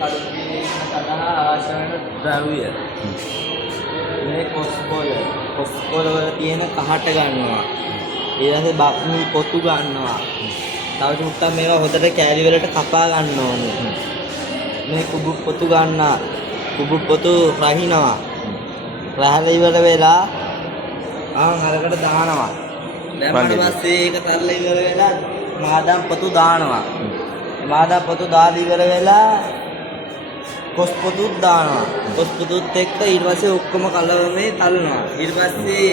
කඩු කිරීම සඳහා අවශ්‍ය වන ද්‍රව්‍ය. මේ කොස්කොල වල තියෙන කහට ගන්නවා. ඊළඟට බක්මුල් පොතු ගන්නවා. තව චුට්ටක් මේවා හොදට කෑලි වලට කපා ගන්න ඕනේ. මේ කුබු පොතු ගන්නවා. කුබු පොතු රහිනවා. රහල ඉවර වෙලා අරකට දානවා. දැම්මට පස්සේ ඒක තරල ඉවර වෙලා මාදම් පොතු දානවා. මාදම් පොතු දාලා ඉවර වෙලා කොස් පොතුත් දානවා. කොස් පොතුත් එක්ක ඊට පස්සේ ඔක්කොම කලවමේ තලනවා. ඊට පස්සේ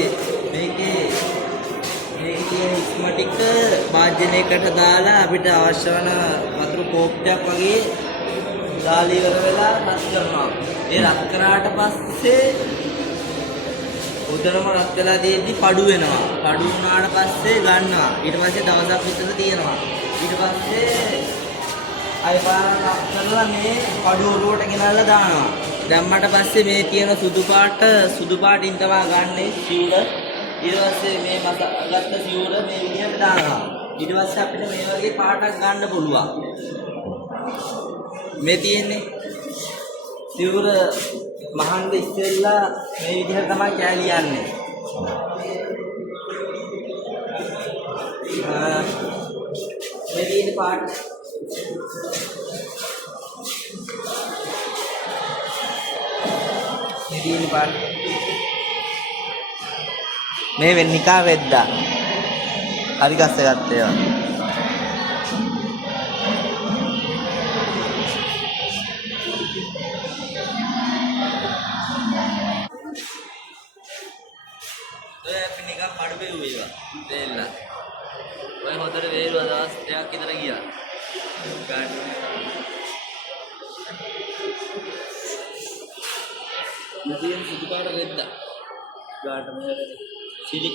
මේකේ ඉස්ම ටික වාජනයකට දාලා අපිට අවශ්‍ය වන වතුර කෝප්පයක් වගේ දාලා ඉවර වෙලා රත් කරනවා. ඒ රත් කරාට පස්සේ උදරම රත් වෙලා තියෙද්දි පඩු වෙනවා. පඩු වුණාට පස්සේ ගන්නවා. ඊට පස්සේ දවසක් විතර තියෙනවා. ඊට පස්සේ අය පාරක් කරලා මේ පඩු ඔරුවට ගෙනල්ලා දානවා. දැම්මට පස්සේ මේ තියෙන සුදු පාටින් තමයි ගන්නෙ සිවුර. ඊට පස්සේ මේ ගත්ත සිවුර මේ විදිහට දානවා. ඊට පස්සේ අපිට මේ වගේ පාටක් ගන්න පුළුවන්. මේ තියෙන්නේ සිවුර මහන්ද ඉස්සෙල්ලා මේ විදිහට තමයි කෑලි යන්නේ. මේ තියෙන පාට මේ වෙන්නිකා රෙද්දා. හරි ගස්ස ගත්ත ඒවා. ඔය අපි නිකන් කඩු බෙව්වා දෙල්ල. ඔය හොදට වේරුවා දවස් 2ක් විතර ගියා. ගන්න. ඉතින් සුදු පාට රෙද්දා. ගාට මේ සිලි